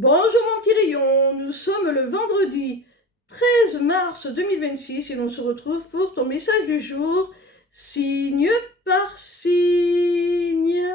Bonjour mon petit rayon, nous sommes le vendredi 13 mars 2026 et l'on se retrouve pour ton message du jour, signe par signe.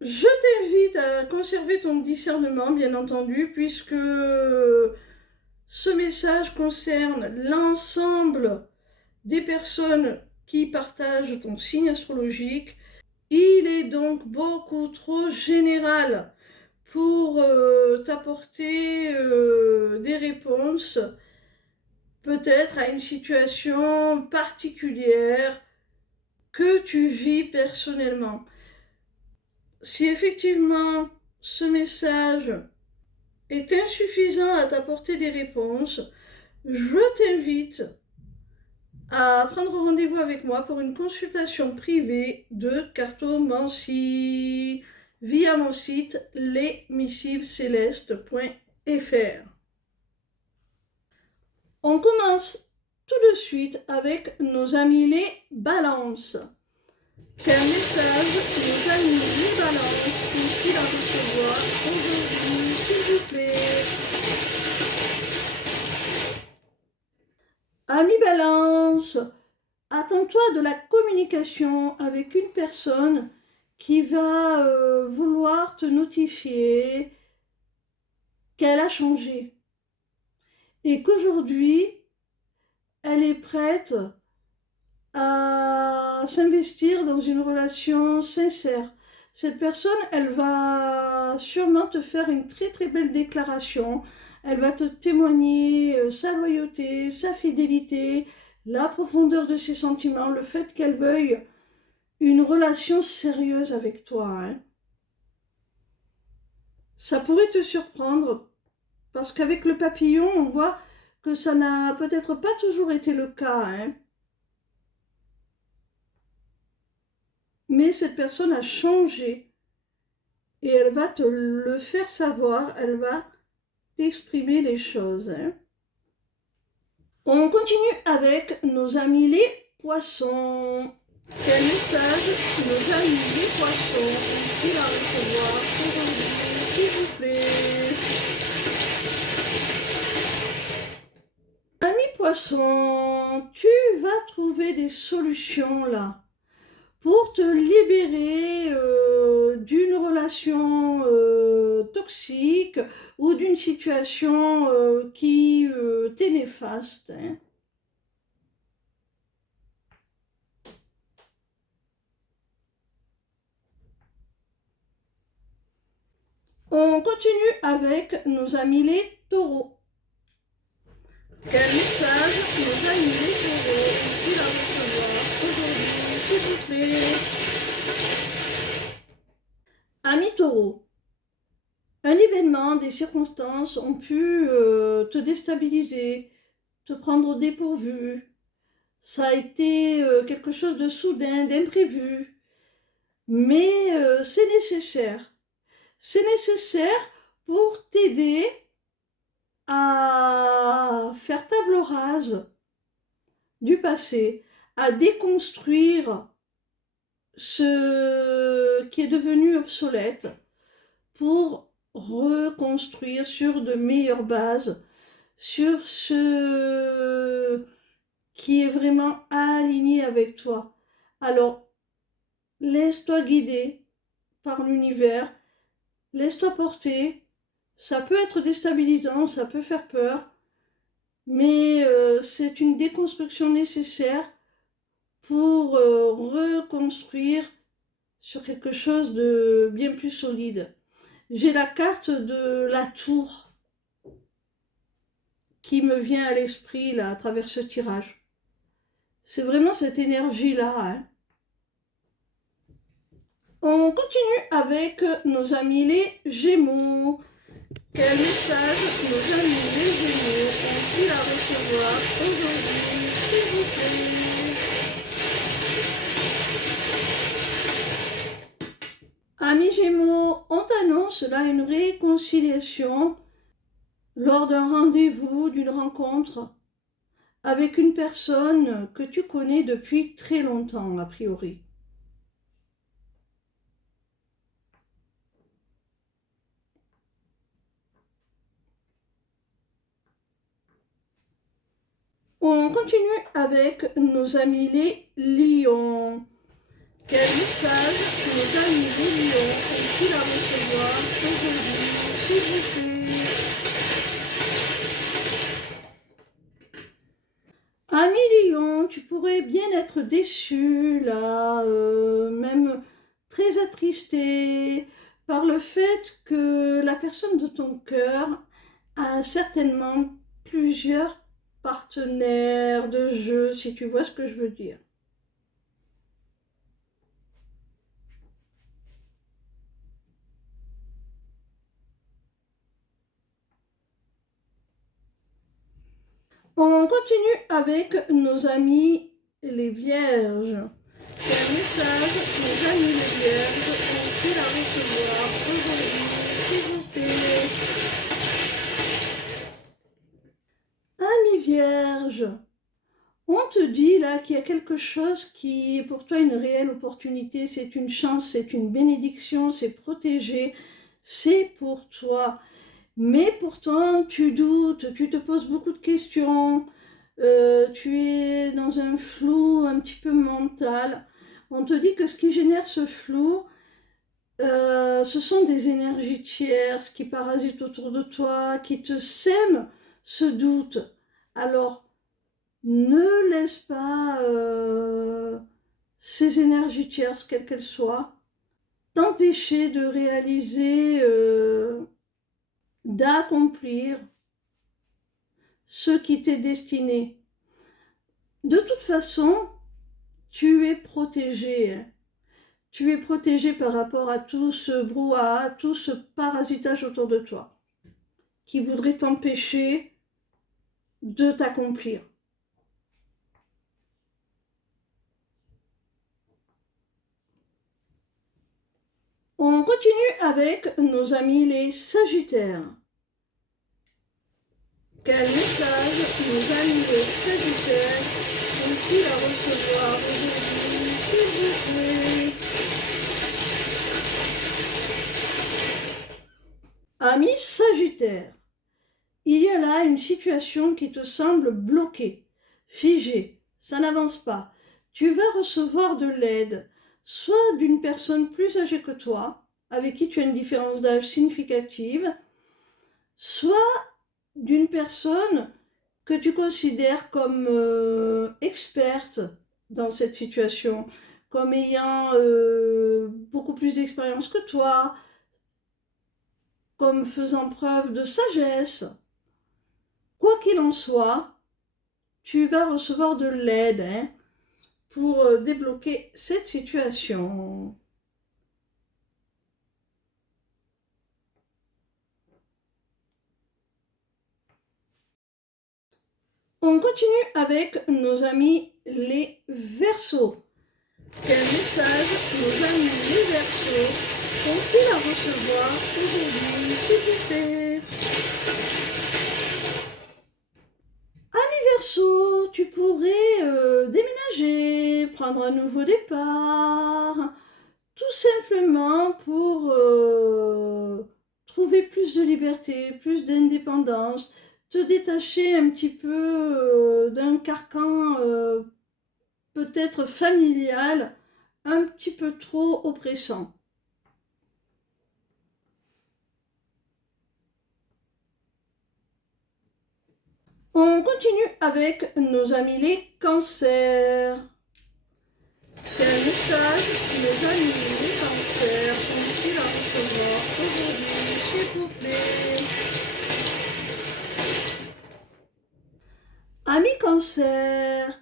Je t'invite à conserver ton discernement, bien entendu, puisque ce message concerne l'ensemble des personnes qui partagent ton signe astrologique. Il est donc beaucoup trop général pour t'apporter des réponses peut-être à une situation particulière que tu vis personnellement. Si effectivement ce message est insuffisant à t'apporter des réponses, je t'invite à prendre rendez-vous avec moi pour une consultation privée de cartomancie via mon site lesmissivescélestes.fr. On commence tout de suite avec nos amis les balances. Quel message nos amis les balances ont-ils à recevoir aujourd'hui, s'il vous plaît? Amis balance, attends-toi de la communication avec une personne qui va vouloir te notifier qu'elle a changé et qu'aujourd'hui, elle est prête à s'investir dans une relation sincère. Cette personne, elle va sûrement te faire une très très belle déclaration. Elle va te témoigner sa loyauté, sa fidélité, la profondeur de ses sentiments, le fait qu'elle veuille une relation sérieuse avec toi. Ça pourrait te surprendre parce qu'avec le papillon, on voit que ça n'a peut-être pas toujours été le cas. Mais cette personne a changé et elle va te le faire savoir, elle va t'exprimer les choses. On continue avec nos amis les poissons. Quel message nos amis les poissons ont-ils à recevoir aujourd'hui, s'il vous plaît? Ami poisson, tu vas trouver des solutions là pour te libérer d'une relation toxique ou d'une situation qui t'est néfaste. On continue avec nos amis les taureaux. Quel message nos amis les taureaux ont-ils à recevoir aujourd'hui, s'il vous plaît? Amis taureaux, un événement, des circonstances ont pu te déstabiliser, te prendre au dépourvu. Ça a été quelque chose de soudain, d'imprévu. Mais c'est nécessaire. C'est nécessaire pour t'aider à faire table rase du passé, à déconstruire ce qui est devenu obsolète pour reconstruire sur de meilleures bases, sur ce qui est vraiment aligné avec toi. Alors, laisse-toi guider par l'univers, laisse-toi porter. Ça peut être déstabilisant, ça peut faire peur, mais c'est une déconstruction nécessaire pour reconstruire sur quelque chose de bien plus solide. J'ai la carte de la tour qui me vient à l'esprit là à travers ce tirage. C'est vraiment cette énergie-là. On continue avec nos amis les Gémeaux. Quel message nos amis les Gémeaux ont-ils à recevoir aujourd'hui, s'il vous plaît? Amis Gémeaux, on t'annonce là une réconciliation lors d'un rendez-vous, d'une rencontre avec une personne que tu connais depuis très longtemps, a priori. On continue avec nos amis les lions. Quel message nos amis les lions ont-ils à recevoir aujourd'hui, s'il vous plaît? Ami lion, tu pourrais bien être déçu là, même très attristé par le fait que la personne de ton cœur a certainement plusieurs partenaires de jeu, si tu vois ce que je veux dire. On continue avec nos amis les vierges. Quel message nos amis les vierges ont-ils à recevoir aujourd'hui, s'il vous plaît? Amis vierges, on te dit là qu'il y a quelque chose qui est pour toi une réelle opportunité, c'est une chance, c'est une bénédiction, c'est protégé, c'est pour toi. Mais pourtant, tu doutes, tu te poses beaucoup de questions, tu es dans un flou un petit peu mental. On te dit que ce qui génère ce flou, ce sont des énergies tierces qui parasitent autour de toi, qui te sèment ce doute. Alors, ne laisse pas ces énergies tierces, quelles qu'elles soient, t'empêcher de réaliser, d'accomplir ce qui t'est destiné. De toute façon, tu es protégé. Tu es protégé par rapport à tout ce brouhaha, tout ce parasitage autour de toi, qui voudrait t'empêcher de t'accomplir. On continue avec nos amis les Sagittaires. Quel message nos amis les Sagittaires ont-ils à recevoir aujourd'hui, s'il vous plaît? Amis Sagittaires, il y a là une situation qui te semble bloquée, figée, ça n'avance pas. Tu vas recevoir de l'aide, soit d'une personne plus âgée que toi, avec qui tu as une différence d'âge significative, soit d'une personne que tu considères comme experte dans cette situation, comme ayant beaucoup plus d'expérience que toi, comme faisant preuve de sagesse. Quoi qu'il en soit, tu vas recevoir de l'aide pour débloquer cette situation. On continue avec nos amis les Verseaux. Quel message nos amis les Verseaux ont-ils à recevoir aujourd'hui, s'il vous plaît? Amis Verseaux, tu pourrais déménager, prendre un nouveau départ, tout simplement pour trouver plus de liberté, plus d'indépendance, te détacher un petit peu d'un carcan peut-être familial, un petit peu trop oppressant. On continue avec nos amis les cancers. Quel message nos amis les cancers ont-ils à recevoir aujourd'hui, s'il vous plaît? Amis cancer,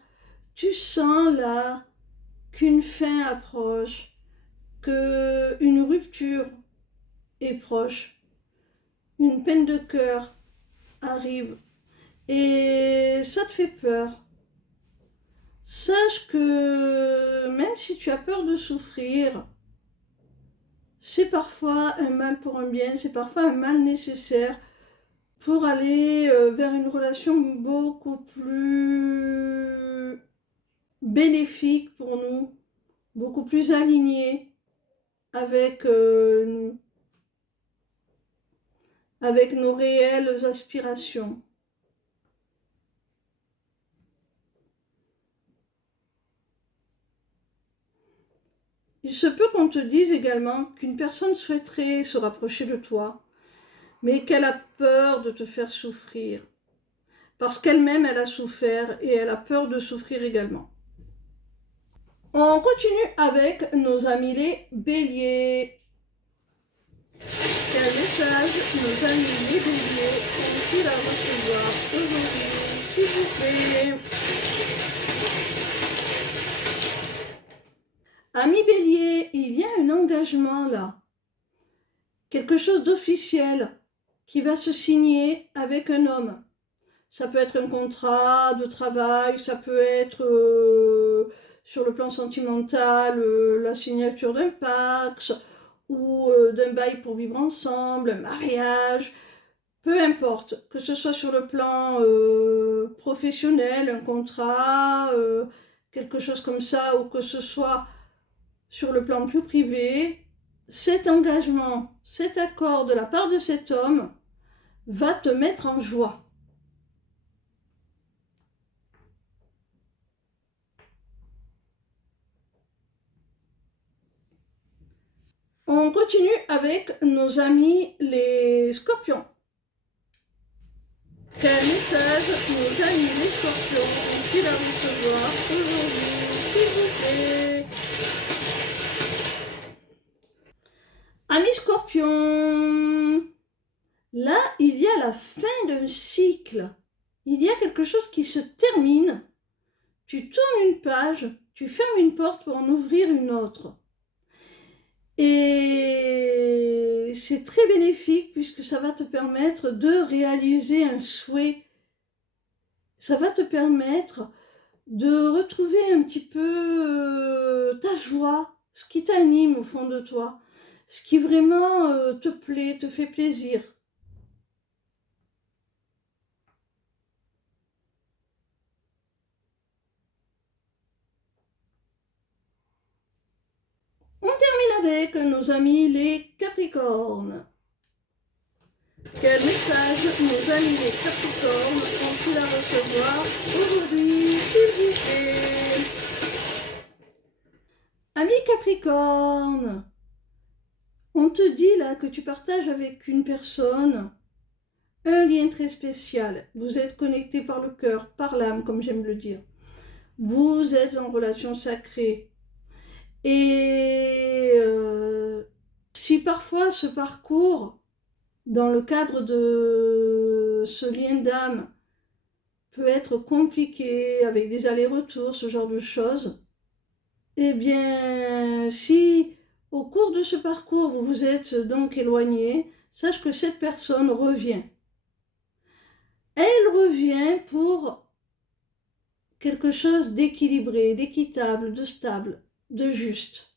tu sens là qu'une fin approche, qu'une rupture est proche, une peine de cœur arrive et ça te fait peur. Sache que même si tu as peur de souffrir, c'est parfois un mal pour un bien, c'est parfois un mal nécessaire pour aller vers une relation beaucoup plus bénéfique pour nous, beaucoup plus alignée avec nous, avec nos réelles aspirations. Il se peut qu'on te dise également qu'une personne souhaiterait se rapprocher de toi, mais qu'elle a peur de te faire souffrir. Parce qu'elle-même, elle a souffert et elle a peur de souffrir également. On continue avec nos amis les béliers. Quel message nos amis les béliers ont-ils à recevoir aujourd'hui, s'il vous plaît? Amis béliers, il y a un engagement là. Quelque chose d'officiel qui va se signer avec un homme. Ça peut être un contrat de travail, ça peut être sur le plan sentimental, la signature d'un Pacs ou d'un bail pour vivre ensemble, un mariage, peu importe, que ce soit sur le plan professionnel, un contrat, quelque chose comme ça, ou que ce soit sur le plan plus privé, cet engagement, cet accord de la part de cet homme va te mettre en joie. On continue avec nos amis les scorpions. Quel message nos amis les scorpions ont-ils à recevoir aujourd'hui, s'il vous plaît? Amis scorpions, là, il y a la fin d'un cycle. Il y a quelque chose qui se termine. Tu tournes une page, tu fermes une porte pour en ouvrir une autre. Et c'est très bénéfique puisque ça va te permettre de réaliser un souhait. Ça va te permettre de retrouver un petit peu ta joie, ce qui t'anime au fond de toi, ce qui vraiment te plaît, te fait plaisir. On termine avec nos amis les Capricornes. Quel message nos amis les Capricornes ont-ils à recevoir aujourd'hui, s'il vous plaît? Amis Capricornes, on te dit là que tu partages avec une personne un lien très spécial. Vous êtes connectés par le cœur, par l'âme, comme j'aime le dire. Vous êtes en relation sacrée. Et si parfois ce parcours, dans le cadre de ce lien d'âme, peut être compliqué, avec des allers-retours, ce genre de choses, eh bien, si au cours de ce parcours, vous vous êtes donc éloigné, sache que cette personne revient. Elle revient pour quelque chose d'équilibré, d'équitable, de stable, de juste.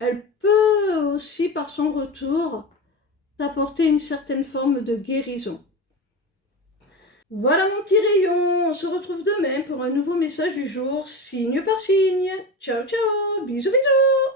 Elle peut aussi, par son retour, t'apporter une certaine forme de guérison. Voilà mon petit rayon, on se retrouve demain pour un nouveau message du jour, signe par signe. Ciao ciao, bisous bisous.